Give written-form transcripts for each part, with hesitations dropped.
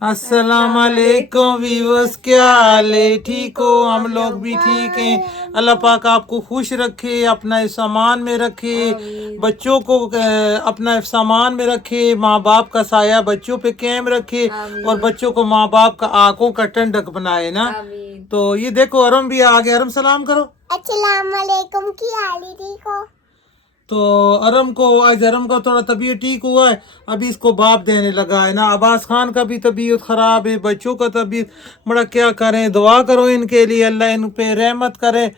अस्सलाम वालेकुम व्यूअर्स, क्या हाल है? ठीक हो? हम लोग भी ठीक हैं। अल्लाह पाक आपको खुश रखे, अपना सामान में रखे, बच्चों को अपना सामान में रखे, माँ बाप का साया बच्चों पे कायम रखे और बच्चों को माँ बाप का आंखों का ठंडक बनाए ना। तो ये देखो अरम भी आ गया। अरम सलाम करो। अस्सलाम वालेकुम, की हाल है? ठीक हो? तो अरम को आज अरम का थोड़ा तबीयत ठीक हुआ है, अभी इसको बाप देने लगा है ना। अब्बास खान का भी तबीयत ख़राब है, बच्चों का तबीयत बड़ा, क्या करें। दुआ करो इनके लिए, अल्लाह इन पे रहमत करे।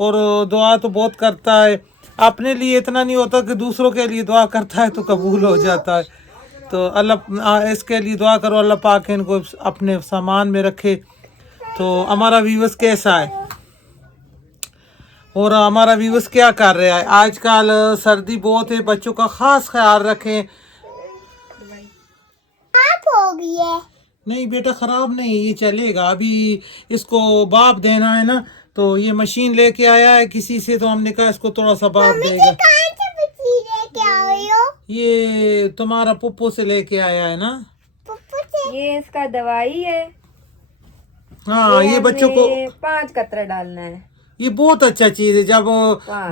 और दुआ तो बहुत करता है, अपने लिए इतना नहीं होता कि दूसरों के लिए दुआ करता है तो कबूल हो जाता है। तो अल्लाह इसके लिए दुआ करो, अल्लाह पाक इनको अपने सामान में रखे। तो हमारा व्यूअर्स कैसा है और हमारा व्यूअर्स क्या कर रहा है? आजकल सर्दी बहुत है, बच्चों का खास ख्याल रखें। आप हो गई है? नहीं बेटा, खराब नहीं, ये चलेगा। अभी इसको बाप देना है ना, तो ये मशीन लेके आया है किसी से, तो हमने कहा इसको थोड़ा सा बाप मम्मी जी, देगा। कहाँ से बच्ची लेके आ रही हो? ये तुम्हारा पुप्पो से लेके आया है ना। पप्पू से? ये इसका दवाई है। हाँ, ये बच्चों को 5 कतरा डालना है। ये बहुत अच्छा चीज है। जब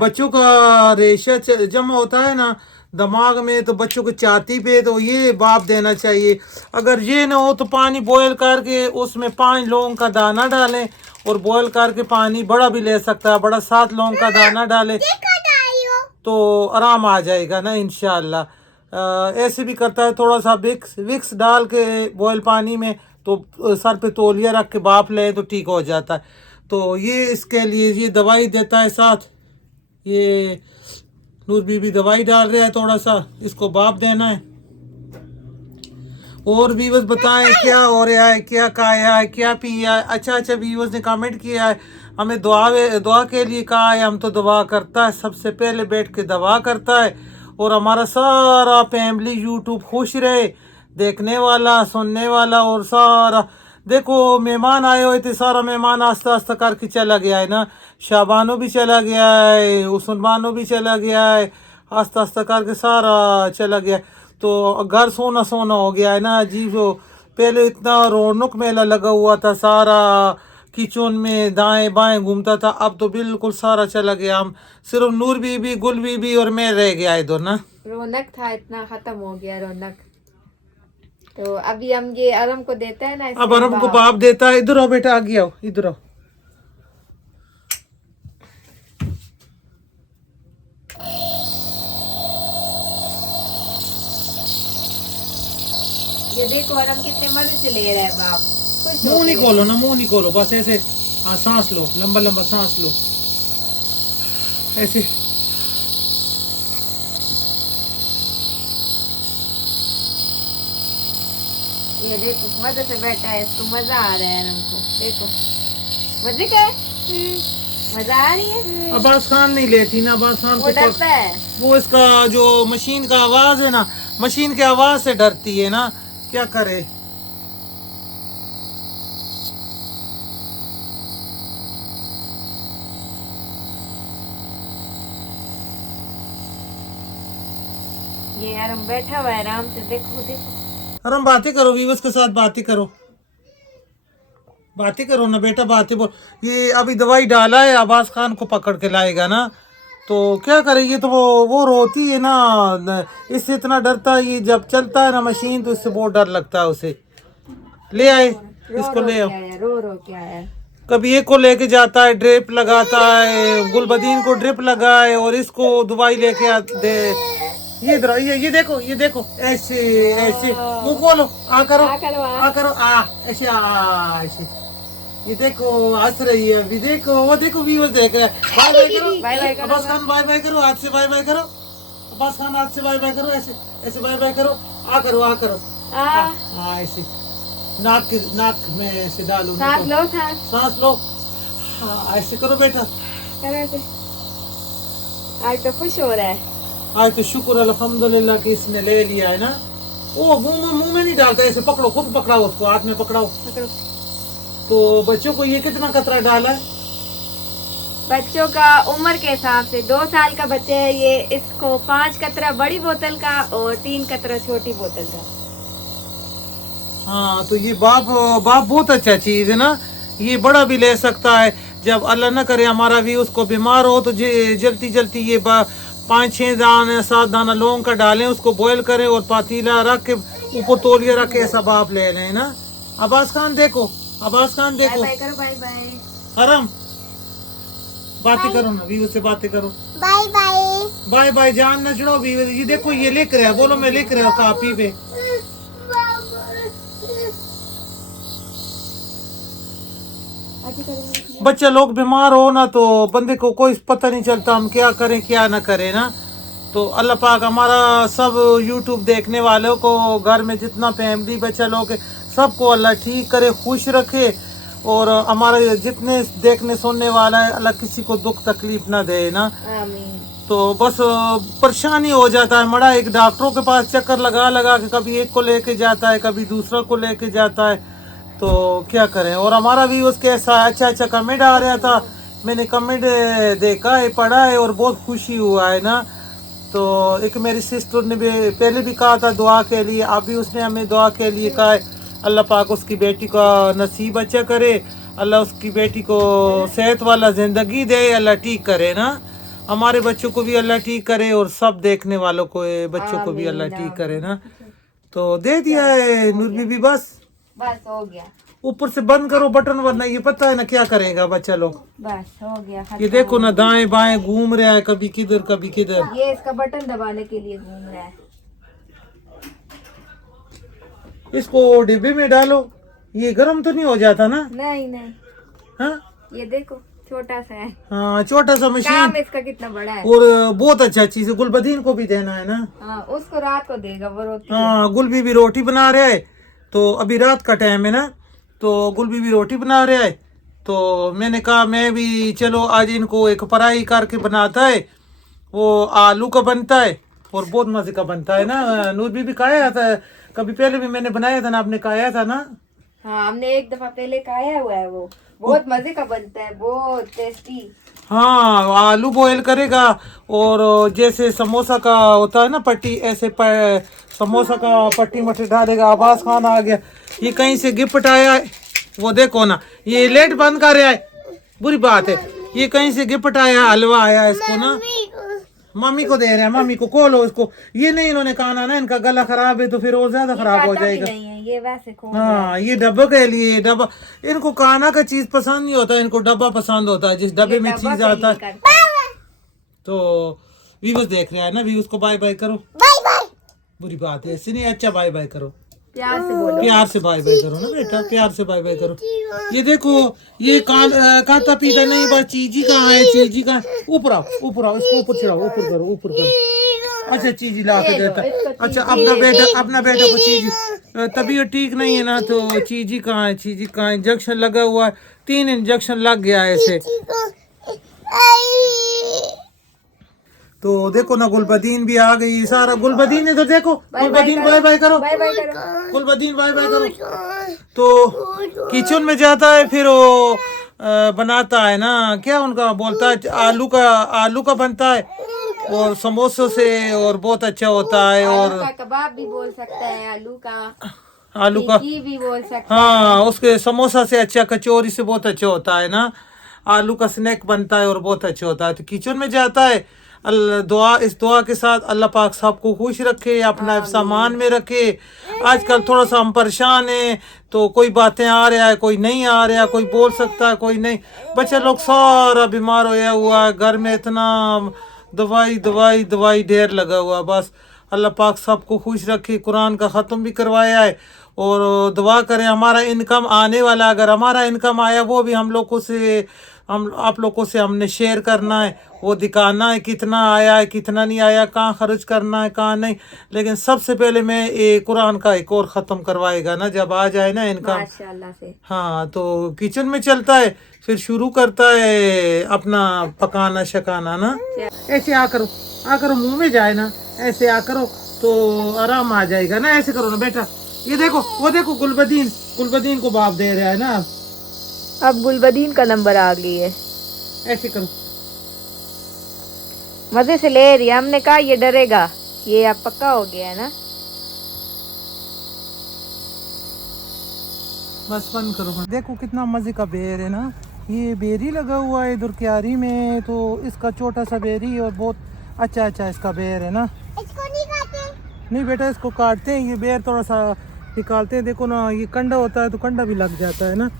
बच्चों का रेशा जमा होता है ना दिमाग में, तो बच्चों को छाती पे, तो ये बाप देना चाहिए। अगर ये ना हो तो पानी बॉयल करके उसमें 5 लौंग का दाना डालें और बॉयल करके पानी बड़ा भी ले सकता है, बड़ा 7 लौंग का दाना डालें ये कब आई हो? तो आराम आ जाएगा ना इंशाल्लाह। ऐसे भी करता है, थोड़ा सा विक्स विक्स डाल के बॉयल पानी में, तो सर पे तौलिया रख के बाप ले तो ठीक हो जाता है। तो ये इसके लिए ये दवाई देता है साथ। ये नूर बीबी दवाई डाल रहा है, थोड़ा सा इसको बाप देना है। और व्यूअर्स बताएं क्या हो रहा है, क्या खाया है, क्या पिया है। अच्छा अच्छा व्यूअर्स ने कमेंट किया है, हमें दुआ के लिए कहा है। हम तो दुआ करता है, सबसे पहले बैठ के दुआ करता है। और हमारा सारा फैमिली यूट्यूब खुश रहे, देखने वाला सुनने वाला। और सारा देखो मेहमान आए हुए थे, सारा मेहमान आस्ता आस्ता करके चला गया है ना। शाबानो भी चला गया है, उस्मानो भी चला गया है, आस्ता आस्ता करके सारा चला गया। तो घर सोना सोना हो गया है ना। अजीब हो, पहले इतना रौनक मेला लगा हुआ था, सारा किचन में दाएं बाएं घूमता था, अब तो बिल्कुल सारा चला गया। हम सिर्फ नूर बीबी, गुल बीबी और मैं रह गया इधर ना। रौनक था, इतना खत्म हो गया रौनक। तो अभी हम ये अरम को देते हैं ना, अब अरम को बाप देता है। इधर आओ बेटा, आगे आओ, इधर आओ। ये देखो अरम कितने मजे से ले रहा है बाप। खुश हो मुंह नहीं गए। खोलो ना, मुंह नहीं खोलो, बस ऐसे। हाँ, सांस लो, लंबा लंबा सांस लो, ऐसे। ये देखो मजे से बैठा है, इसको मजा आ रहा है अरम को। देखो मजे का है, मजा आ रही है। अब्बास खान नहीं लेती ना, अब्बास खान वो को तो डरता है। वो इसका जो मशीन का आवाज है ना, मशीन की आवाज से डरती है ना, क्या करे। ये अरम बैठा हुआ है आराम से, देखो देखो। अरे हम बातें करो, वीवर्स के साथ बातें करो, बातें करो ना बेटा, बातें बोल। ये अभी दवाई डाला है, अब्बास खान को पकड़ के लाएगा ना, तो क्या करेगी। तो वो रोती है ना, इससे इतना डरता है। ये जब चलता है ना मशीन, तो इससे बहुत डर लगता है उसे। ले आए, इसको ले आओ। रो रो के आया। कभी एक को लेके जाता है, ड्रिप लगाता है, गुलबदीन को ड्रिप लगाए, और इसको दवाई लेके आते। ये इधर ये देखो, ये देखो, ऐसे ऐसे मुंह खोलो, आ करो, आ करो, आ ऐसे, आ ऐसे। ये देखो हंस रही है अभी, देखो वो देखो व्यूअर्स देख रहे हैं। बाय बाय करो, बाय बाय करो। अब्बास खान बाय बाय करो, हाथ से बाय बाय करो। अब्बास खान हाथ से बाय बाय करो, ऐसे ऐसे बाय बाय करो। आ करो, आ करो, हाँ ऐसे। नाक में ऐसे डालो, सांस लो, सांस लो, हाँ ऐसे करो बेटा। आज तो खुश हो रहा है। आज तो शुक्र अल्हम्दुलिल्लाह कि इसने ले लिया है ना। ओ मुंह में नहीं डालता, ऐसे पकड़ो, खुद पकड़ाओ उसको, हाथ में पकड़ाओ। तो बच्चों को ये कितना कतरा डाला है? बच्चों का उम्र के हिसाब से 2 साल का बच्चे है ये, इसको 5 कतरा बड़ी बोतल का और 3 कतरा छोटी बोतल का। हाँ तो ये बाप बाप बहुत अच्छा चीज है ना, ये बड़ा भी ले सकता है। जब अल्लाह ना करे हमारा भी उसको बीमार हो तो जल्दी जल्दी ये 5-6 दाना 7 दाना लौंग का डालें, उसको बॉईल करें और पातीला रख के ऊपर तौलिया रख के ऐसा बाप ले लें ना। अब्बास खान देखो, अब्बास खान बाय देखो, बाय करो, बाय बाय। हरम बातें करो ना, वीवो से बातें करो। Bye bye. बाय बाय, जान न छुड़ो वीवो। ये देखो ये लिख रहा है, बोलो मैं लिख रहा हूँ कॉपी पे। बच्चे लोग बीमार हो ना तो बंदे को कोई पता नहीं चलता हम क्या करें क्या ना करें ना। तो अल्लाह पाक हमारा सब यूट्यूब देखने वालों को, घर में जितना फैमिली बच्चा लोग है, सबको अल्लाह ठीक करे, खुश रखे। और हमारे जितने देखने सुनने वाला है अल्लाह किसी को दुख तकलीफ ना दे ना। आमीन। तो बस परेशानी हो जाता है मड़ा, एक डॉक्टरों के पास चक्कर लगा लगा के कभी एक को लेके जाता है कभी दूसरा को लेके जाता है, तो क्या करें। और हमारा भी उसके ऐसा अच्छा अच्छा कमेंट आ रहा था, मैंने कमेंट देखा है पढ़ा है और बहुत खुशी हुआ है ना। तो एक मेरी सिस्टर ने भी पहले भी कहा था दुआ के लिए, अभी उसने हमें दुआ के लिए कहा है। अल्लाह पाक उसकी बेटी का नसीब अच्छा करे, अल्लाह उसकी बेटी को सेहत वाला ज़िंदगी दे, अल्लाह ठीक करे ना। हमारे बच्चों को भी अल्लाह ठीक करे और सब देखने वालों को बच्चों को भी अल्लाह ठीक करे ना। तो दे दिया है नूर बीबी, बस बस हो गया, ऊपर से बंद करो बटन, वरना ये पता है ना क्या करेगा बच्चा लोग। बस हो गया। ये देखो ना दाएं बाएं घूम रहा है, कभी किधर कभी किधर। ये इसका बटन दबाने के लिए घूम रहा है। इसको डिब्बे में डालो, ये गर्म तो नहीं हो जाता ना? नहीं नहीं, हाँ ये देखो छोटा सा है। हाँ, छोटा सा काम मशीन इसका कितना बड़ा है। और बहुत अच्छा चीज है। गुलबदीन को भी देना है ना। हाँ, उसको रात को देगा, वो रोटी है। हाँ, गुलबी भी रोटी बना रहा है, तो अभी रात का टाइम है ना, तो गुलबी भी रोटी बना रहा है। तो मैंने कहा मैं भी चलो आज इनको एक फ्राई करके बनाता है, वो आलू का बनता है और बहुत मजे का बनता है ना। नूर भी खाया था कभी, पहले भी मैंने बनाया था ना, आपने खाया था ना। हाँ, हमने एक दफा पहले खाया हुआ है, वो बहुत मजे का बनता है, बहुत टेस्टी। हाँ, आलू बॉयल करेगा और जैसे समोसा का होता है ना पट्टी, ऐसे समोसा का पट्टी मट्टी डालेगा। अब्बास खान आ गया, ये कहीं से गिफ्ट आया है, वो देखो ना, ये लेट बंद कर रहा है, बुरी बात है। ये कहीं से गिफ्ट आया, हलवा आया इसको ना, मम्मी को दे रहे हैं, मम्मी को खोलो इसको। ये नहीं इन्होंने कहा ना इनका गला खराब है तो फिर और ज्यादा खराब हो जाएगा। नहीं है ये, वैसे खोल। हाँ, ये डब्बे के लिए, डब्बा इनको खाना का चीज पसंद नहीं होता, इनको डब्बा पसंद होता है, जिस डब्बे में चीज आता है। तो व्यूअर्स देख रहे हैं ना, व्यूअर्स को बाय बाय करो। Bye bye. बुरी बात है ऐसे नहीं, अच्छा बाय बाय करो, प्यार से बोलो। प्यार से बाय बाय करो ना बेटा, प्यार से बाय बाय करो। ये देखो ये खाता पीता नहीं, बस चीजी कहाँ है, चीजी कहाँ है? ऊपर आओ, ऊपर आओ, इसको ऊपर चढ़ाओ, ऊपर करो, ऊपर करो। अच्छा चीजी ला के देता है। अच्छा अपना बेटा को चीजी, तबीयत ठीक नहीं है ना, तो चीजी कहाँ है, चीजी कहाँ है? इंजेक्शन लगा हुआ है, 3 इंजेक्शन लग गया है ऐसे। तो देखो ना गुलबदीन भी आ गई, सारा गुलबदीन है तो देखो, गुलबदीन बाय बाय करो, बाय बाय करो। गुलबदीन बाय बाय करो। तो किचन में जाता है, फिर वो बनाता है ना, क्या उनका बोलता है, आलू का बनता है और समोसों से, और बहुत अच्छा होता है। और आलू का कबाब भी बोल सकता है, आलू का टिक्की भी बोल सकता है। हाँ, उसके समोसा से अच्छा, कचौरी से बहुत अच्छा होता है ना। आलू का स्नैक बनता है और बहुत अच्छा होता है। तो किचन में जाता है, इस दुआ के साथ अल्लाह पाक सबको खुश रखे, अपना सामान में रखे। आजकल थोड़ा सा हम परेशान हैं, तो कोई बातें आ रहा है, कोई नहीं आ रहा, कोई बोल सकता है, कोई नहीं। बच्चा लोग सारा बीमार होया हुआ है, घर में इतना दवाई दवाई दवाई ढेर लगा हुआ। बस अल्लाह पाक सबको खुश रखे, कुरान का ख़त्म भी करवाया है। और दुआ करें हमारा इनकम आने वाला, अगर हमारा इनकम आया वो भी हम आप लोगों से हमने शेयर करना है, वो दिखाना है कितना आया है कितना नहीं आया, कहाँ खर्च करना है कहाँ नहीं। लेकिन सबसे पहले मैं ये कुरान का एक और ख़त्म करवाएगा ना, जब आ जाए ना इनकम माशाल्लाह से। हाँ, तो किचन में चलता है, फिर शुरू करता है अपना पकाना शकाना ना। ऐसे आ करो मुंह में जाए ना, ऐसे आ करो तो आराम आ जाएगा ना। ऐसे करो ना बेटा, ये देखो वो देखो गुलबदीन को बाप दे रहा है ना। अब गुलबदीन का नंबर आ गई है। ऐसे करो, मजे से ले रही है। हमने कहा ये डरेगा, ये अब पक्का हो गया है ना। बस बंद करो। देखो कितना मजे का बेर है ना, ये बेरी लगा हुआ है इधर क्यारी में, तो इसका छोटा सा बेरी और बहुत अच्छा अच्छा इसका बेर है ना। इसको नहीं खाते। नहीं बेटा, इसको काटते हैं, ये बेर थोड़ा सा निकालते हैं। देखो ना, ये कंडा होता है तो कंडा भी लग जाता है ना,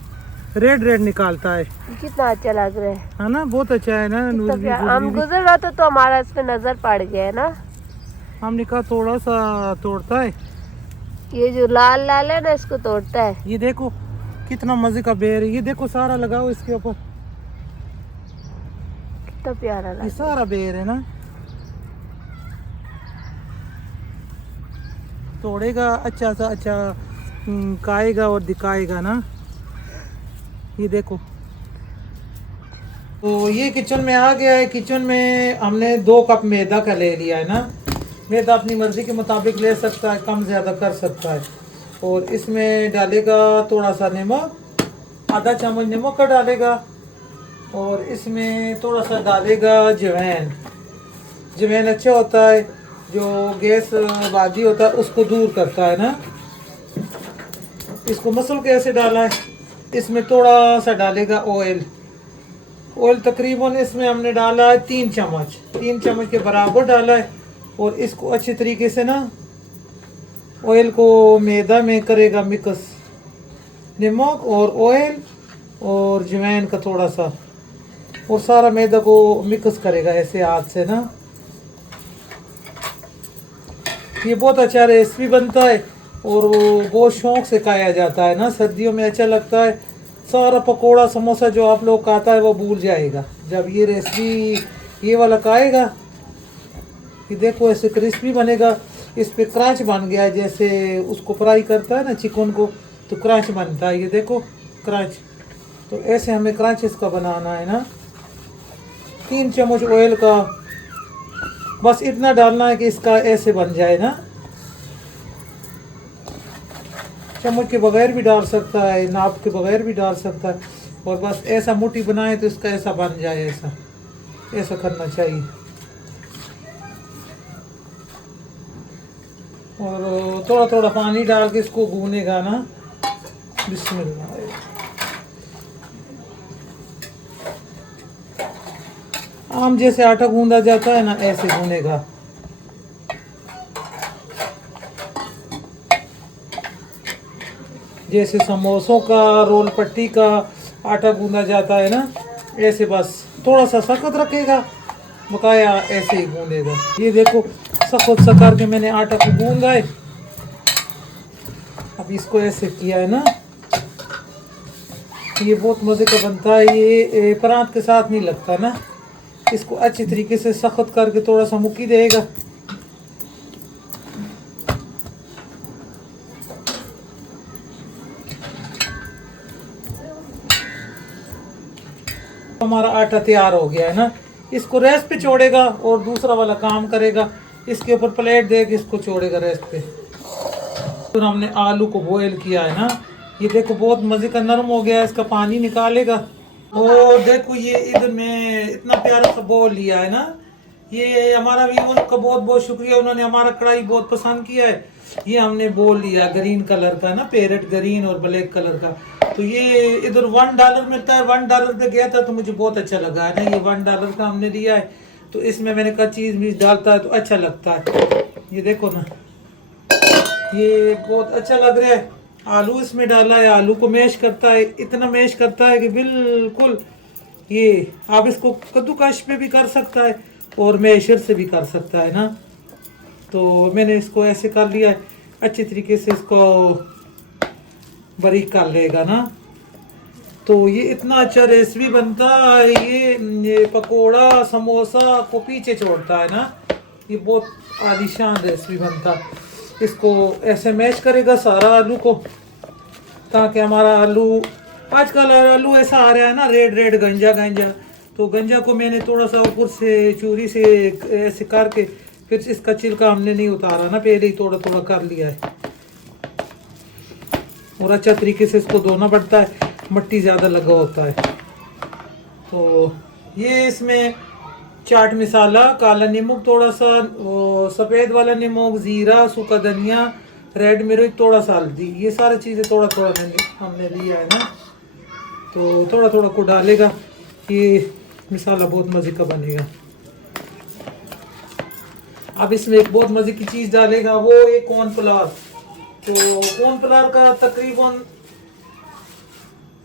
रेड रेड निकालता है। कितना अच्छा लग रहा है ना, बहुत अच्छा है ना। तो क्या हम गुजर रहा था तो हमारा इस पे नजर पड़ गया है ना। हमने कहा थोड़ा सा तोड़ता है, ये जो लाल लाल है ना इसको तोड़ता है। ये देखो कितना मजे का बेर है, ये देखो सारा लगाओ इसके ऊपर, कितना प्यारा ये लग सारा बेर है ना। तोड़ेगा अच्छा सा अच्छा, खाएगा और दिखाएगा ना। ये देखो, तो ये किचन में आ गया है। किचन में हमने 2 कप मैदा का ले लिया है ना। मैदा अपनी मर्जी के मुताबिक ले सकता है, कम ज़्यादा कर सकता है। और इसमें डालेगा थोड़ा सा नमक, आधा चम्मच नमक का डालेगा। और इसमें थोड़ा सा डालेगा जवैन। जवैन अच्छा होता है, जो गैस बादी होता है उसको दूर करता है ना। इसको मसल के ऐसे डाला है। इसमें थोड़ा सा डालेगा ऑयल। ऑयल तकरीबन इसमें हमने डाला है 3 चम्मच, 3 चम्मच के बराबर डाला है। और इसको अच्छी तरीके से ना ऑयल को मैदा में करेगा मिक्स, नमक और ऑयल और जवैन का थोड़ा सा, और सारा मैदा को मिक्स करेगा ऐसे हाथ से ना। ये बहुत अच्छा रेसिपी बनता है और वो बहुत शौक से खाया जाता है ना, सर्दियों में अच्छा लगता है। सारा पकोड़ा समोसा जो आप लोग खाता है वो भूल जाएगा जब ये रेसिपी ये वाला खाएगा। ये देखो ऐसे क्रिस्पी बनेगा, इस पे क्रंच बन गया है, जैसे उसको फ्राई करता है ना चिकन को तो क्रंच बनता है। ये देखो क्रंच, तो ऐसे हमें क्रंच इसका बनाना है ना। 3 चम्मच ऑयल का बस इतना डालना है कि इसका ऐसे बन जाए ना। चम्मच के बगैर भी डाल सकता है, नाप के बगैर भी डाल सकता है, और बस ऐसा मुट्ठी बनाए तो इसका ऐसा बन जाए। ऐसा ऐसा करना चाहिए। और थोड़ा थोड़ा पानी डाल के इसको गूनेगा ना। बिस्मिल्लाह। आम जैसे आटा गूंदा जाता है ना, ऐसे गूनेगा। जैसे समोसों का रोल पट्टी का आटा गूंदा जाता है ना, ऐसे बस थोड़ा सा सख्त रखेगा, बकाया ऐसे ही गूंदेगा। ये देखो सख्त सा करके मैंने आटा को गूंदा है। अब इसको ऐसे किया है ना, ये बहुत मज़े का बनता है। ये परात के साथ नहीं लगता ना। इसको अच्छी तरीके से सख्त करके थोड़ा सा मुक्की देगा। हमारा आटा तैयार हो गया है ना। इसको रेस्ट पे छोड़ेगा और दूसरा वाला काम करेगा। इसके ऊपर प्लेट दे के इसको छोड़ेगा रेस्ट पे। तो हमने आलू को बॉयल किया है ना, ये देखो बहुत मज़े का नरम हो गया है। इसका पानी निकालेगा। और देखो ये इधर में इतना प्यारा सा बॉल लिया है ना। ये हमारा व्यूअर्स का बहुत बहुत शुक्रिया, उन्होंने हमारा कढ़ाई बहुत पसंद किया है। ये हमने बॉल लिया ग्रीन कलर का ना, पैरेट ग्रीन और ब्लैक कलर का। तो ये इधर $1 मिलता है, $1 पे गया था तो मुझे बहुत अच्छा लगा है ना। ये $1 का हमने लिया है, तो इसमें मैंने कहा चीज़ भी डालता है तो अच्छा लगता है। ये देखो ना, ये बहुत अच्छा लग रहा है। आलू इसमें डाला है, आलू को मैश करता है, इतना मैश करता है कि बिल्कुल ये आप इसको कद्दूकश पे भी कर सकता है और मैशर से भी कर सकता है ना। तो मैंने इसको ऐसे कर लिया है, अच्छे तरीके से इसको बारीक कर लेगा ना। तो ये इतना अच्छा रेसिपी बनता है। ये पकोड़ा समोसा को पीछे छोड़ता है ना। ये बहुत आलीशान रेसिपी बनता है। इसको ऐसे मैश करेगा सारा आलू को, ताकि हमारा आलू, आजकल आलू ऐसा आ रहा है ना रेड रेड गंजा गंजा, तो गंजा को मैंने थोड़ा सा ऊपर से चूरी से ऐसे करके फिर इसका छिलका हमने नहीं उतारा ना, पहले ही थोड़ा थोड़ा कर लिया है। और अच्छा तरीके से इसको धोना पड़ता है, मिट्टी ज़्यादा लगा होता है। तो ये इसमें चाट मसाला, काला नमक थोड़ा सा, सफ़ेद वाला नमक, ज़ीरा, सूखा धनिया, रेड मिर्च, थोड़ा सा हल्दी, ये सारी चीज़ें थोड़ा थोड़ा हमने लिया है ना, तो थोड़ा थोड़ा को डालेगा। ये मसाला बहुत मज़े का बनेगा। अब इसमें एक बहुत मज़े की चीज़ डालेगा, वो एक कॉर्नफ्लावर। तो कॉर्नफ्लावर का तकरीबन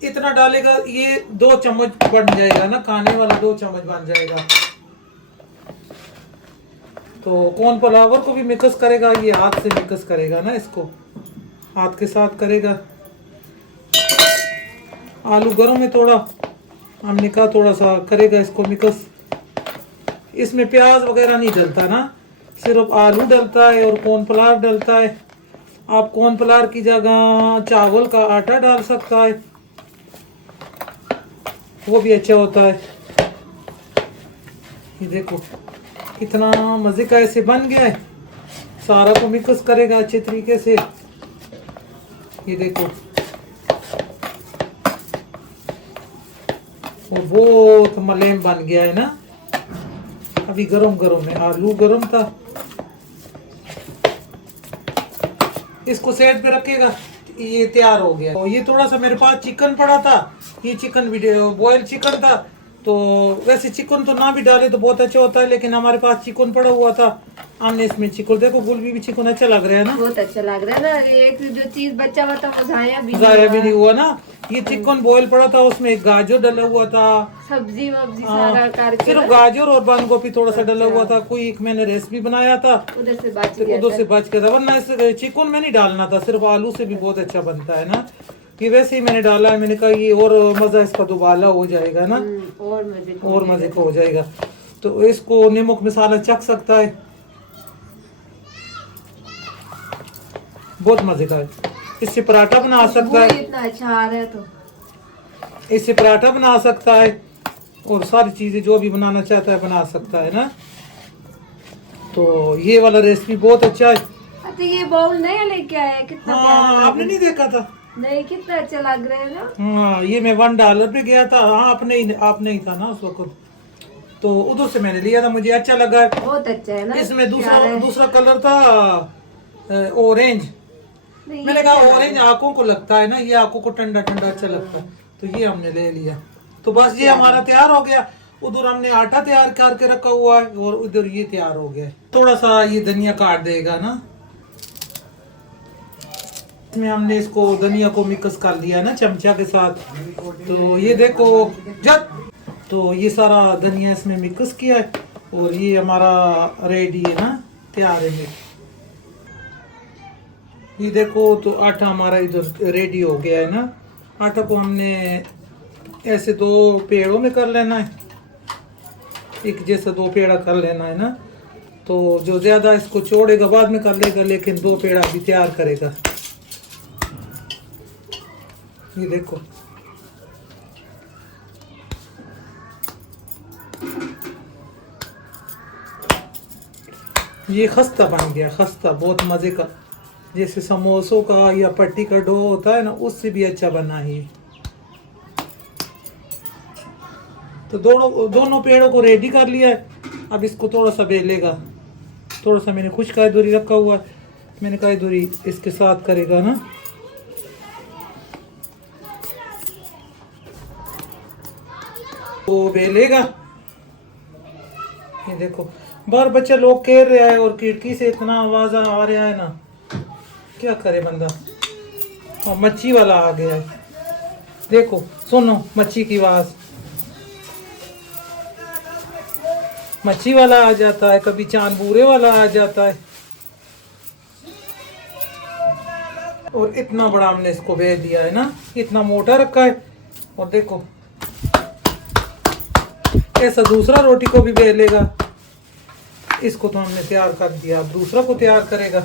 इतना डालेगा, ये 2 चम्मच बन जाएगा ना, खाने वाला 2 चम्मच बन जाएगा। तो कॉर्नफ्लावर को भी मिक्स करेगा, ये हाथ से मिक्स करेगा ना, इसको हाथ के साथ करेगा। आलू गर्म है थोड़ा, हमने कहा थोड़ा सा करेगा इसको मिक्स। इसमें प्याज वगैरह नहीं डलता ना, सिर्फ आलू डलता है और कॉर्नफ्लावर डलता है। आप कॉर्नफ्लावर की जगह चावल का आटा डाल सकता है, वो भी अच्छा होता है। ये देखो कितना मज़े का ऐसे बन गया है। सारा को मिक्स करेगा अच्छे तरीके से। ये देखो वो बहुत मलेम बन गया है ना। अभी गरम गरम है, आलू गरम था। इसको साइड पे रखेगा, ये तैयार हो गया। और ये थोड़ा सा मेरे पास चिकन पड़ा था, ये चिकन बॉयल चिकन था। तो वैसे चिकन तो ना भी डाले तो बहुत अच्छा होता है, लेकिन हमारे पास चिकन पड़ा हुआ था, हमने इसमें चिकन, देखो गुलबी भी चिकन अच्छा लग रहा है ना, बहुत अच्छा लग रहा है ना। एक जो चीज बचा हुआ था वो जाया भी नहीं हुआ ना। ये चिकन बॉयल पड़ा था, उसमें गाजर डला हुआ था, सब्जी वब्जी सारा करके सिर्फ गाजर और बंद गोभी थोड़ा सा डला हुआ था। कोई एक मैंने रेसिपी बनाया था, उधर से बच तो गया उधर से बच गया था, वरना इस चिकन में नहीं डालना था, सिर्फ आलू से भी बहुत अच्छा बनता है ना। ये वैसे ही मैंने डाला है, मैंने कहा ये और मज़ा इसका दोबारा हो जाएगा ना, और मजे का हो जाएगा। तो इसको नमक मसाला चख सकता है, बहुत मजे का है। इससे पराठा बना सकता है, इतना अच्छा आ रहा है तो इससे पराठा बना सकता है, और सारी चीजें जो भी बनाना चाहता है बना सकता है ना। तो ये वाला रेसिपी बहुत अच्छा है। तो ये बाउल नया लेके आया, कितना प्यारा लग आपने नहीं देखा था? नहीं, कितना अच्छा लग रहा है ना। हाँ, ये मैं $1 पे गया था। हाँ, आपने ही था ना उस वक्त, तो उधर से मैंने लिया था, मुझे अच्छा लगा है। बहुत अच्छा है ना। इसमें दूसरा कलर था ऑरेंज। मैंने कहा ऑरेंज आंखों को लगता है ना, ये आंखों को ठंडा ठंडा अच्छा लगता है, तो ये हमने ले लिया। तो बस ये हमारा तैयार हो गया। उधर हमने आटा तैयार करके रखा हुआ है और उधर ये तैयार हो गया। थोड़ा सा ये धनिया काट देगा ना, इसमें हमने इसको धनिया को मिक्स कर दिया ना चमचा के साथ। तो ये देखो तो ये सारा धनिया इसमें मिक्स किया है और ये हमारा रेडी है ना, तैयार है। ये देखो तो आटा हमारा इधर रेडी हो गया है ना। आटा को हमने ऐसे 2 पेड़ों में कर लेना है, एक जैसा 2 पेड़ा कर लेना है ना। तो जो ज़्यादा इसको छोड़ेगा बाद में कर लेगा, लेकिन 2 पेड़ा भी तैयार करेगा। ये देखो ये खस्ता बन गया, खस्ता बहुत मज़े का, जैसे समोसों का या पट्टी का डो होता है ना, उससे भी अच्छा बना है। तो दोनों पेड़ों को रेडी कर लिया है। अब इसको थोड़ा सा बेलेगा, थोड़ा सा मैंने खुश्क दूरी रखा हुआ है, मैंने कहा दूरी इसके साथ करेगा ना। वो बेलेगा। ये देखो बाहर बच्चे लोग खेल रहे हैं और खिड़की से इतना आवाज आ रहा है ना, क्या करे बंदा। और मच्छी वाला आ गया है, देखो सुनो मच्छी की आवाज। मच्छी वाला आ जाता है, कभी चांद बूरे वाला आ जाता है। और इतना बड़ा हमने इसको बेच दिया है ना, इतना मोटा रखा है। और देखो ऐसा दूसरा रोटी को भी बेलेगा। इसको तो हमने तैयार कर दिया, अब दूसरा को तैयार करेगा।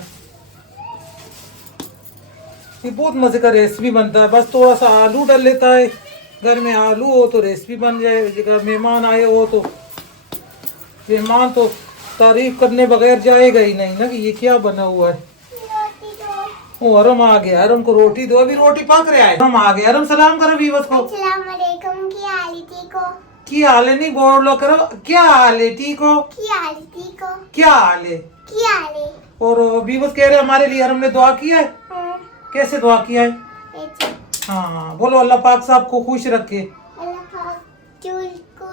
ये बहुत मजे का रेसिपी बनता है, बस थोड़ा सा आलू डाल लेता है। घर में आलू हो तो रेसिपी बन जाएगा। मेहमान आए हो तो मेहमान तो तारीफ करने बगैर जाएगा ही नहीं ना कि ये क्या बना हुआ है। ओ अरम आ गया, अरम को रोटी दो, अभी रोटी पक रहा है। हम आ गए। अरम सलाम करो वीवर्स को। अस्सलाम वालेकुम, की हाल है, ठीक हो? की हाल है नहीं बोलो करो, क्या हाल है, ठीक हो? की हाल है, ठीक हो? क्या हाल है? की हाल है? और बीवस कह रहे हमारे लिए हमने दुआ किया है। हाँ, कैसे दुआ किया है? ऐसे हाँ बोलो, अल्लाह पाक साहब को खुश रखे, अल्लाह पाक चूल को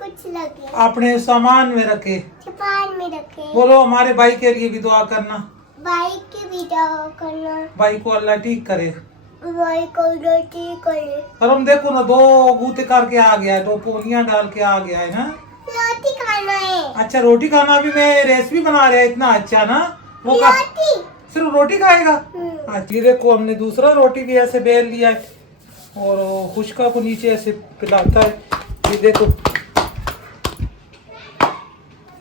कुछ लगे, अपने सामान में रखे। छपान में रखे। बोलो हमारे भाई के लिए भी दुआ करना, बाइक की भी दवा करना, भाई को अल्लाह ठीक करे। बाइक को रोटी करे। और हम देखो ना, 2 गूते करके आ गया है, 2 पोनियां डाल के आ गया है ना। रोटी खाना है। अच्छा रोटी खाना, भी मैं रेसिपी बना रहा है इतना अच्छा ना, वो का रोटी। सिर्फ रोटी खाएगा। अच्छा ये देखो, हमने दूसरा रोटी भी ऐसे बेल लिया है और खुशका को नीचे ऐसे पिलाता है। ये देखो,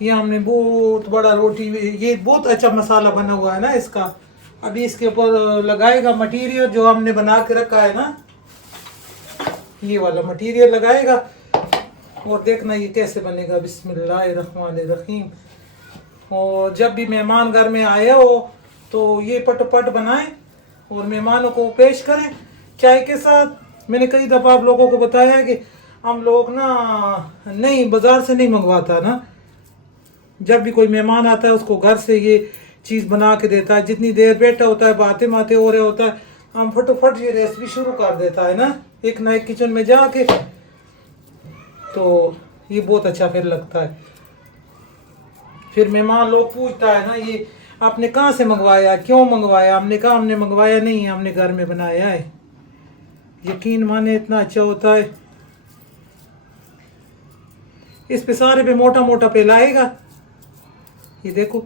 ये हमने बहुत बड़ा रोटी, ये बहुत अच्छा मसाला बना हुआ है ना इसका। अभी इसके ऊपर लगाएगा मटेरियल जो हमने बना के रखा है ना, ये वाला मटेरियल लगाएगा और देखना ये कैसे बनेगा। बिस्मिल्लाहिर्रहमानिर्रहीम। और जब भी मेहमान घर में आए हो तो ये पट बनाएं और मेहमानों को पेश करें चाय के साथ। मैंने कई दफ़ा आप लोगों को बताया है कि हम लोग ना नहीं, बाज़ार से नहीं मंगवाता ना, जब भी कोई मेहमान आता है उसको घर से ये चीज़ बना के देता है। जितनी देर बैठा होता है, बातें बातें हो रहे होता है, हम फटोफट ये रेसिपी शुरू कर देता है ना, एक ना एक किचन में जाके। तो ये बहुत अच्छा फिर लगता है। फिर मेहमान लोग पूछता है ना, ये आपने कहाँ से मंगवाया, क्यों मंगवाया? हमने कहा हमने मंगवाया नहीं है, हमने घर में बनाया है। यकीन माने इतना अच्छा होता है। इस पे सारे पे मोटा मोटा पेल आएगा। ये देखो,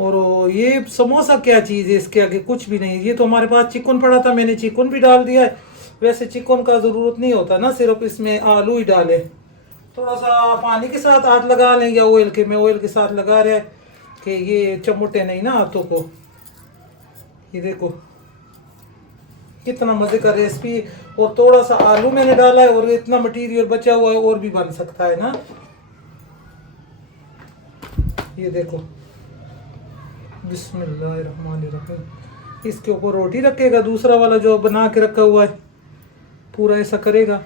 और ये समोसा क्या चीज़ है, इसके आगे कुछ भी नहीं। ये तो हमारे पास चिकन पड़ा था, मैंने चिकन भी डाल दिया है। वैसे चिकन का ज़रूरत नहीं होता ना, सिर्फ इसमें आलू ही डाले। थोड़ा सा पानी के साथ हाथ लगा लें या ऑयल के, मैं ऑयल के साथ लगा रहा है कि ये चमुटे नहीं ना हाथों को। ये देखो कितना मज़े का रेसिपी। और थोड़ा सा आलू मैंने डाला है और इतना मटेरियल बचा हुआ है, और भी बन सकता है ना। ये देखो, बिस्मिल्लाहिर्रहमानिर्रहीम। इसके ऊपर रोटी रखेगा, दूसरा वाला जो बना के रखा हुआ है पूरा ऐसा करेगा।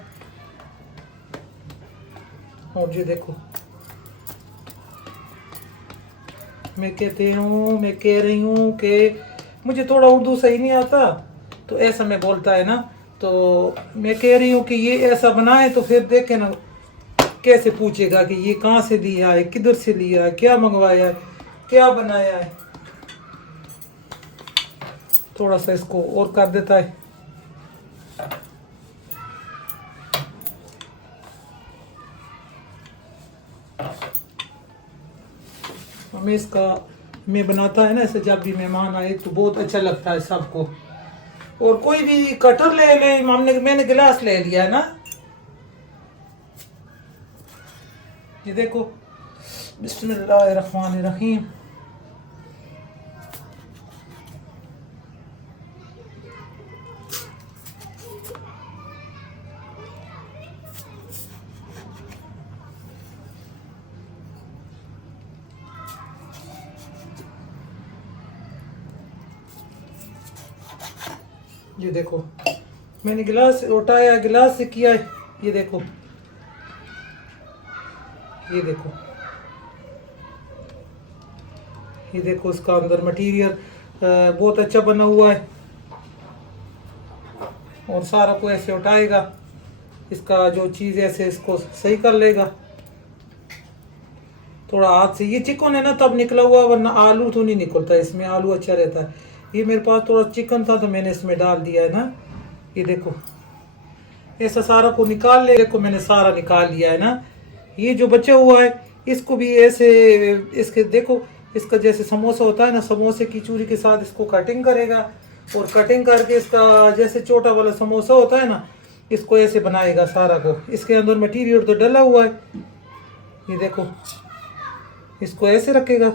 और ये देखो, मैं कह रही हूँ कि मुझे थोड़ा उर्दू सही नहीं आता, तो ऐसा मैं बोलता है ना। तो मैं कह रही हूँ कि ये ऐसा बनाए तो फिर देखे ना कैसे पूछेगा कि ये कहाँ से लिया है, किधर से लिया है, क्या मंगवाया है, क्या बनाया है। थोड़ा सा इसको और कर देता है। हमें इसका मैं बनाता है ना ऐसे, जब भी मेहमान आए तो बहुत अच्छा लगता है सबको। और कोई भी कटर ले ले, मैंने गिलास ले लिया है ना। ये देखो, बिस्मिल्लाहिर्रहमानिर्रहीम। ये देखो, मैंने गिलास उठाया, गिलास से किया है। ये देखो, ये देखो, ये देखो, उसका अंदर मटेरियल बहुत अच्छा बना हुआ है। और सारा को ऐसे उठाएगा, इसका जो चीज़ ऐसे इसको सही कर लेगा थोड़ा हाथ से। ये चिकन है ना तब निकला हुआ, वरना आलू तो नहीं निकलता इसमें, आलू अच्छा रहता है। ये मेरे पास थोड़ा चिकन था तो मैंने इसमें डाल दिया है ना। ये देखो, ऐसा सारा को निकाल ले। देखो मैंने सारा निकाल लिया है ना। ये जो बचा हुआ है इसको भी ऐसे, इसके देखो, इसका जैसे समोसा होता है ना, समोसे की चूरी के साथ इसको कटिंग करेगा। और कटिंग करके इसका जैसे छोटा वाला समोसा होता है ना, इसको ऐसे बनाएगा सारा को। इसके अंदर मटीरियल तो डला हुआ है। ये देखो, इसको ऐसे रखेगा।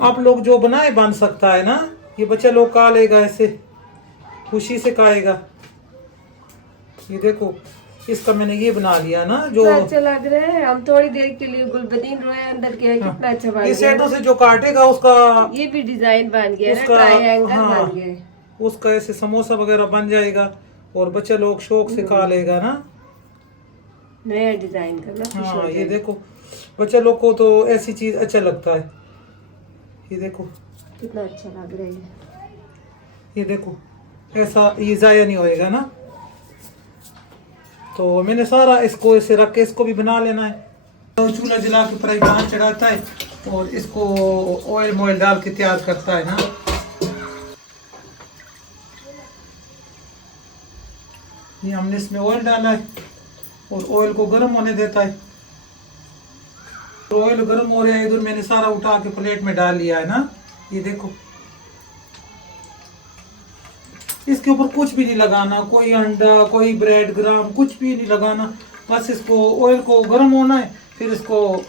आप लोग जो बनाए बन सकता है ना। ये बच्चा लोग खा लेगा, ऐसे खुशी से खाएगा। ये देखो, इसका मैंने ये बना लिया ना, जो अच्छा लग रहा है। हम थोड़ी देर के लिए गुलबदीन रोए अंदर के, कितना अच्छा बन ये गया। सेटों से जो काटेगा उसका, ये भी डिजाइन बन गया ना, उसका ट्रायंगल हाँ, बन गया। उसका ऐसे समोसा वगैरह बन जाएगा और बच्चा लोग शौक से खा लेगा ना। नया डिजाइन करना खुश हो हाँ, ये जाएगा। देखो, बच्चे लोग को तो ऐसी चीज अच्छा लगता है। ये देखो कितना अच्छा लग रहा है। ये देखो, ऐसा ये जाया नहीं होएगा ना। तो मैंने सारा इसको ऐसे रख के इसको भी बना लेना है। तो चूल्हा जला के फ्राई पैन चढ़ाता है और इसको ऑयल मोयल डाल के तैयार करता है ना। ये हमने इसमें ऑयल डाला है और ऑयल को गर्म होने देता है। तो ऑयल गर्म हो रहा है, इधर मैंने सारा उठा के प्लेट में डाल लिया है ना। ये देखो, इसके ऊपर कुछ भी नहीं लगाना, कोई अंडा, कोई ब्रेड ग्राम, कुछ भी नहीं लगाना। बस इसको ऑयल को गर्म होना है, फिर इसको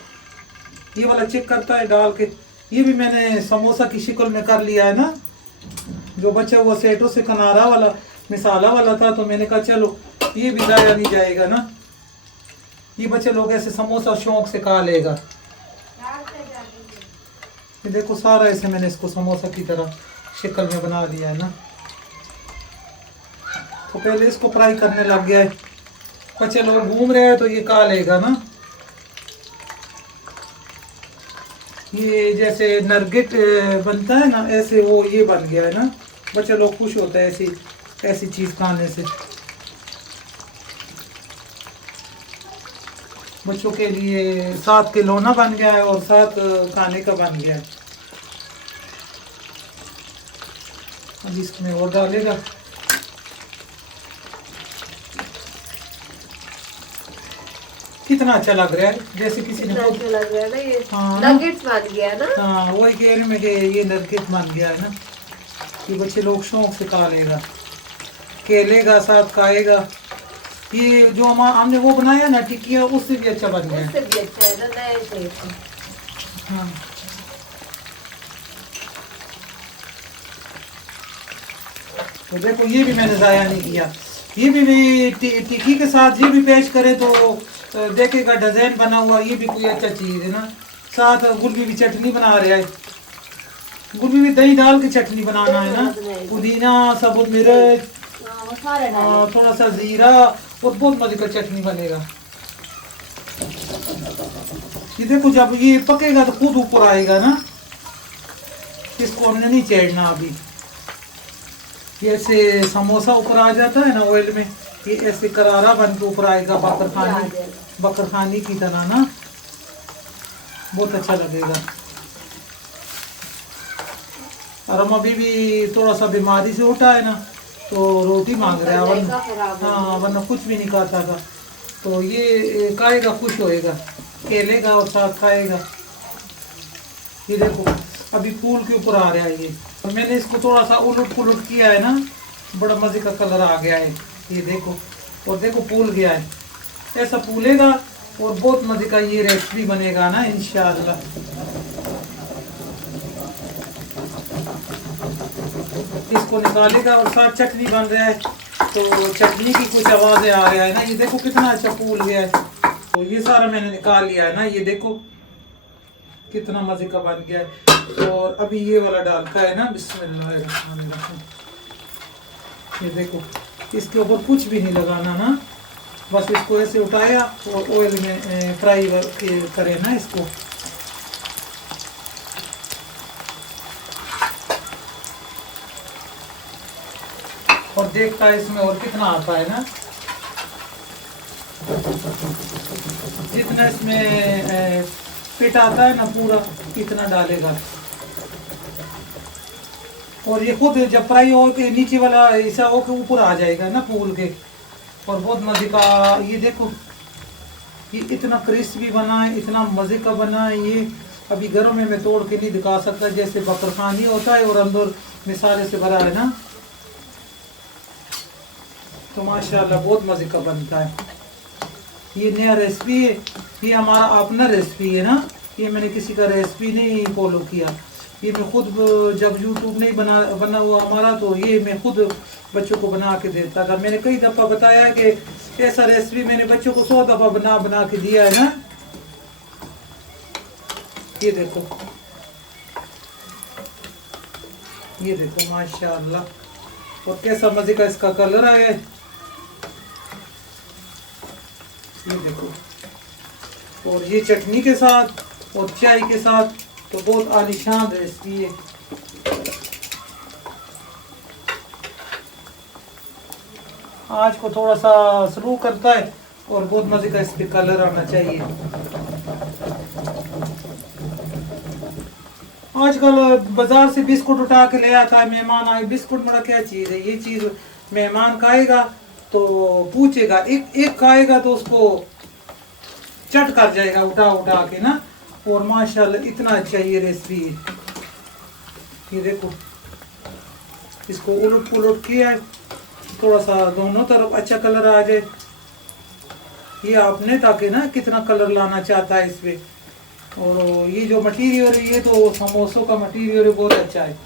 ये वाला चेक करता है डाल के। ये भी मैंने समोसा की शक्ल में कर लिया है ना। जो बच्चा वो सेटो से कनारा वाला मिसाला वाला था, तो मैंने कहा चलो ये भी जाया नहीं जाएगा ना। ये बच्चे लोग ऐसे समोसा शौक से खा लेगा। ये देखो सारा ऐसे मैंने इसको समोसा की तरह शक्ल में बना दिया है ना। तो पहले इसको फ्राई करने लग गया है। बच्चे लोग घूम रहे हैं तो ये खा लेगा ना। ये जैसे नरगिट बनता है ना, ऐसे वो ये बन गया है ना। बच्चे लोग खुश होते हैं ऐसी ऐसी चीज खाने से। बच्चों के लिए साथ खिलौना बन गया है और साथ खाने का बन गया है। अब इसमें और डालेगा। कितना अच्छा लग रहा है, जैसे किसी ने अच्छा लग रहा है ना ये। हाँ। नगेट्स बन गया ना। हाँ, वही कह रही मैं कि ये नरगिस बन गया है ना। कि बच्चे लोग शौक से खा लेगा, खेलेगा, साथ खाएगा। ये जो हमने वो बनाया ना टिकिया, उससे भी अच्छा बन गया। उससे भी अच्छा है ना, नए टाइप का। हाँ, तो देखो ये भी मैंने जाया नहीं किया। ये भी टिक्की के साथ ये भी पेश करे तो देखेगा डिजाइन बना हुआ, ये भी कोई अच्छा चीज है ना। साथ गुलबी भी चटनी बना रहा है। गुलबी भी दही डाल के चटनी बनाना है ना। पुदीना, सबूत मिर्च, हाँ, वो सारे डाले। थोड़ा सा जीरा और बहुत मजे का चटनी बनेगा। ये देखो जब ये पकेगा तो खुद ऊपर आएगा ना। इसको हमने नहीं छेड़ना अभी। ये ऐसे समोसा ऊपर आ जाता है ना ऑयल में, ये ऐसे करारा बन के ऊपर आएगा बकरखानी की तरह ना। बहुत अच्छा लगेगा। और हम अभी भी थोड़ा सा बीमारी से उठा है ना, तो रोटी मांग रहा है। वरना हाँ, वरना कुछ भी नहीं खाता था। तो ये खाएगा, खुश होएगा, खेलेगा और साथ खाएगा। ये देखो अभी फूल के ऊपर आ रहा है ये। और मैंने इसको थोड़ा सा उलट पुलट किया है ना, बड़ा मजे का कलर आ गया है। ये देखो, और देखो फूल गया है। ऐसा फूलेगा और बहुत मजे का ये रेसिपी बनेगा ना इंशाअल्लाह। इसको निकालेगा और साथ चटनी बन रहा है, तो चटनी की कुछ आवाजें आ रहा है ना। ये देखो कितना अच्छा फूल गया है। तो ये सारा मैंने निकाल लिया है ना। ये देखो कितना मजे का बन गया है। और अभी ये वाला डालता है ना, बिस्मिल्लाहिर्रहमानिर्रहीम। ये देखो इसके ऊपर कुछ भी नहीं लगाना ना, बस इसको ऐसे उठाया और ऑयल में फ्राई करे ना इसको। और देखता है इसमें और कितना आता है ना। जितना इसमें फिट आता है ना पूरा, इतना डालेगा। और ये खुद जब फ्राई हो के नीचे वाला ऐसा हो के ऊपर आ जाएगा ना फूल के। और बहुत मजे का, ये देखो ये इतना क्रिस्पी बना है, इतना मजे का बना है। ये अभी गर्म है, मैं तोड़ के नहीं दिखा सकता। जैसे बकरखानी होता है और अंदर मिसाले से भरा है ना। तो माशाल्लाह बहुत मजे का बनता है। ये नया रेसिपी है, ये हमारा अपना रेसिपी है ना। ये मैंने किसी का रेसिपी नहीं फॉलो किया। ये मैं खुद जब यूट्यूब नहीं बना हुआ हमारा, तो ये मैं खुद बच्चों को बना के देता था। मैंने कई दफ़ा बताया कि ऐसा रेसिपी मैंने बच्चों को 100 दफ़ा बना के दिया है ना। ये देखो, ये देखो माशाल्लाह। और कैसा मजे का इसका कलर आया है। ये देखो और ये चटनी के साथ और चाय के साथ तो बहुत आलीशान रेसिपी है। आज को थोड़ा सा स्लो करता है और बहुत मजे का इस पे कलर आना चाहिए। आजकल बाजार से बिस्कुट उठा के ले आता है मेहमान आए, बिस्कुट मेरा क्या चीज़ है, ये चीज़ मेहमान खाएगा तो पूछेगा, एक खाएगा तो उसको चट कर जाएगा उठा उठा के ना। और माशाल्लाह इतना अच्छा ये रेसिपी है। ये देखो इसको उलट पुलट किया है, थोड़ा सा दोनों तरफ अच्छा कलर आ जाए ये आपने, ताकि ना कितना कलर लाना चाहता है इसमें। और ये जो मटीरियल है ये तो समोसों का मटीरियल है, बहुत अच्छा है।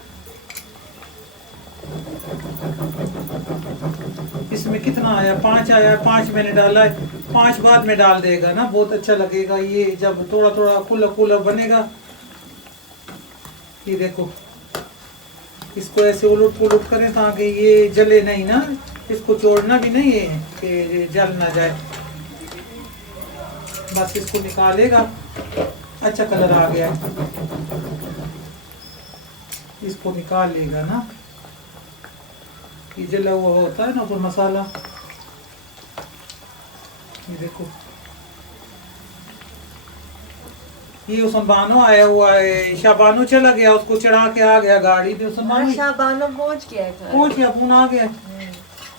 इसमें कितना आया, 5 आया, 5 मैंने डाला है, 5 बाद में डाल देगा ना, बहुत अच्छा लगेगा ये जब थोड़ा थोड़ा खुला खुला बनेगा। ये देखो इसको ऐसे उलट पुलट करें ताकि ये जले नहीं ना, इसको छोड़ना भी नहीं है कि ये जल ना जाए। बस इसको निकालेगा, अच्छा कलर आ गया, इसको निकाल लेगा ना। ये जला हुआ होता है ना ऊपर मसाला, ये देखो ये उस्मानो आया हुआ है, शाबानो चला गया, उसको चढ़ा के आ गया गाड़ी पे। उस्मानो शाबानो पहुंच गया है। पहुंच गया, फोन आ गया।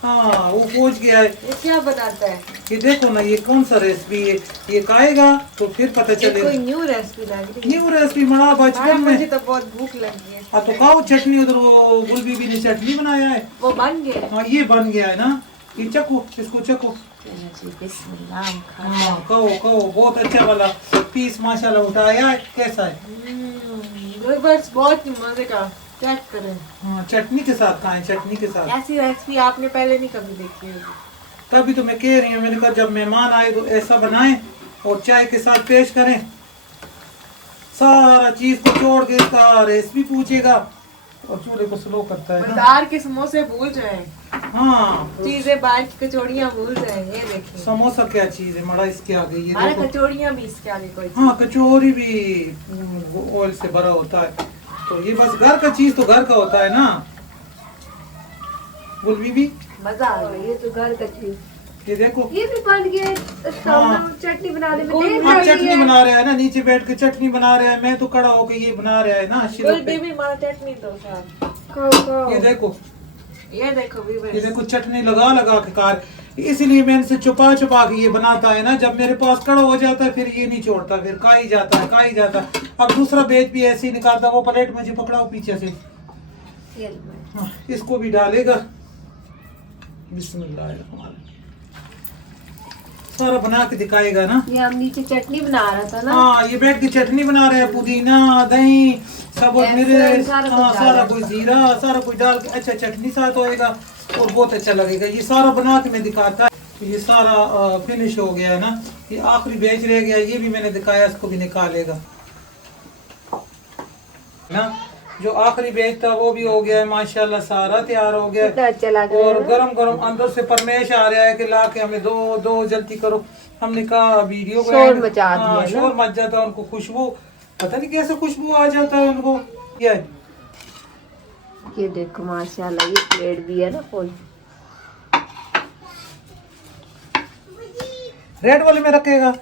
हाँ वो पहुंच गया है। ये क्या बनाता है? ये देखो ना ये कौन सा रेसिपी है, ये खाएगा तो फिर पता चलेगा। कोई न्यू रेसिपी लग रही है। न्यू रेसिपी बना बचपन में। मुझे तो बहुत भूख लगी है। हाँ तो खाओ चटनी, उधर वो गुल बीबी ने चटनी बनाया है, वो बन गया। हाँ ये बन गया है ना, ये चखो, इसको चखो। बिस्मिल्लाह। हाँ कहो कहो, बहुत अच्छा वाला पीस माशाल्लाह उठाया है, कैसा है? बस बहुत मजे का, चेक करें। हाँ चटनी के साथ खाएं, चटनी के साथ। ऐसी रेसिपी आपने पहले नहीं कभी देखी होगी। तभी तो मैं कह रही हूँ, मैंने कहा जब मेहमान आए तो ऐसा बनाएं और चाय के साथ पेश करें। सारा चीज को छोड़ के इसका रेसिपी पूछेगा और चूल्हे को स्लो करता है ना। बाजार के समोसे भूल जाए, हाँ चीजें बाहर की कचौड़ियाँ भूल जाए। ये देखिए समोसा क्या चीज है, मड़ा इसके आगे ये हमारे देखो। कचौड़ियाँ भी इसके आगे कोई चीज़। हाँ कचौरी भी ऑयल से भरा होता है, तो ये बस घर का चीज तो घर का होता है ना। गुलबी भी मजा आ गया, ये तो घर का चीज। ये देखो, ये भी बन गया। हाँ। चटनी बनाने में आप चटनी बना रहे हैं ना, नीचे बैठ के चटनी बना रहे हैं, मैं तो खड़ा होके ये बना रहा है ना शिरक पे। बेबी मारा चटनी तो साथ। ये देखो ये देखो भी ये देखो चटनी लगा लगा के कार, इसलिए मैं इनसे छुपा छुपा के ये बनाता है ना। जब मेरे पास खड़ा हो जाता है फिर ये नहीं छोड़ता, फिर खा ही जाता है, खा ही जाता है। अब दूसरा बेच भी ऐसे ही निकालता, वो प्लेट मुझे पकड़ाओ पीछे से। हाँ, इसको भी डालेगा, बिस्मिल्लाह सारा बना के दिखाएगा ना। ये हम नीचे चटनी बना रहा था ना। हाँ ये बैठ के चटनी बना रहे हैं, पुदीना दही सब और मेरे सारा कुछ जीरा सारा कुछ डाल के अच्छा चटनी साथ होएगा और बहुत अच्छा लगेगा। ये सारा बना के मैं दिखाता है, तो ये सारा फिनिश हो गया है ना। ये आखिरी बैच रह गया, ये भी मैंने दिखाया, इसको भी निकालेगा ना। जो आखिरी बैच था वो भी हो गया है माशाल्लाह, सारा तैयार हो गया है। अच्छा लग रहा है और गरम गरम अंदर से फरमाइश आ रहा है कि ला के हमें दो जल्दी करो। हमने कहा वीडियो को शोर मचा दिया हाँ, ना। शोर मच जाता है उनको, खुशबू पता नहीं कैसे खुशबू आ जाता है उनको। ये ये देखो माशाल्लाह, ये प्लेट भी है ना फुल। रेड वाले में रखेगा।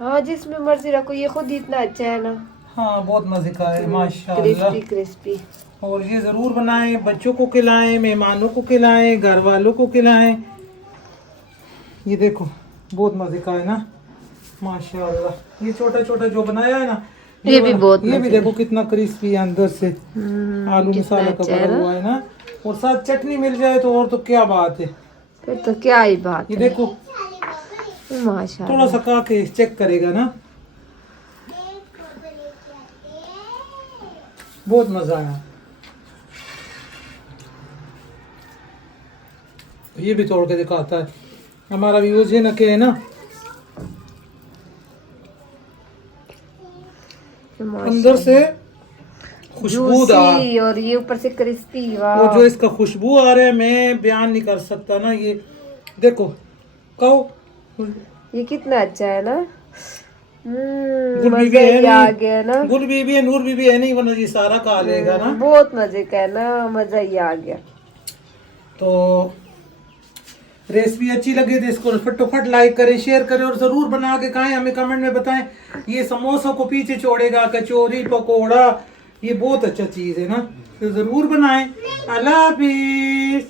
हाँ जिसमें मर्जी रखो, ये खुद ही इतना अच्छा है ना। हाँ बहुत मजे का है माशाल्लाह। Crispy crispy. और ये जरूर बनाएं, बच्चों को खिलाएं, मेहमानों को खिलाएं, घर वालों को खिलाएं। ये देखो बहुत मजे का है ना माशाल्लाह। ये छोटा छोटा जो बनाया है ना, ये भी बहुत ये भी देखो कितना क्रिस्पी है अंदर से, आलू मसाला का अच्छा है भरा ना। हुआ है ना। और साथ चटनी मिल जाए तो और तो क्या बात है। फिर तो क्या ही बात ये है। देखो माशाल्लाह थोड़ा सा खा के चेक करेगा ना, बहुत मजा आया। ये भी तोड़ के दिखाता है हमारा व्यूज, है ना के है ना अंदर से खुशबूदार, जूसी और ये ऊपर से क्रिस्पी। वाह वो जो इसका खुशबू आ रहा है मैं बयान नहीं कर सकता ना। ये देखो कहो ये कितना अच्छा है ना। गुड बीबी मजा है ही आ नहीं, गया ना। गुड बीबी है, नूर बीबी है नहीं, वरना ये सारा खा लेगा ना। बहुत मजे का है ना, मजा ही आ गया। तो रेसिपी अच्छी लगी तो इसको फटाफट लाइक करें, शेयर करें और जरूर बना के खाएं, हमें कमेंट में बताएं। ये समोसा को पीछे छोड़ेगा, कचौरी पकोड़ा, ये बहुत अच्छा चीज है ना, तो जरूर बनाएं। अल्लाह हाफिज।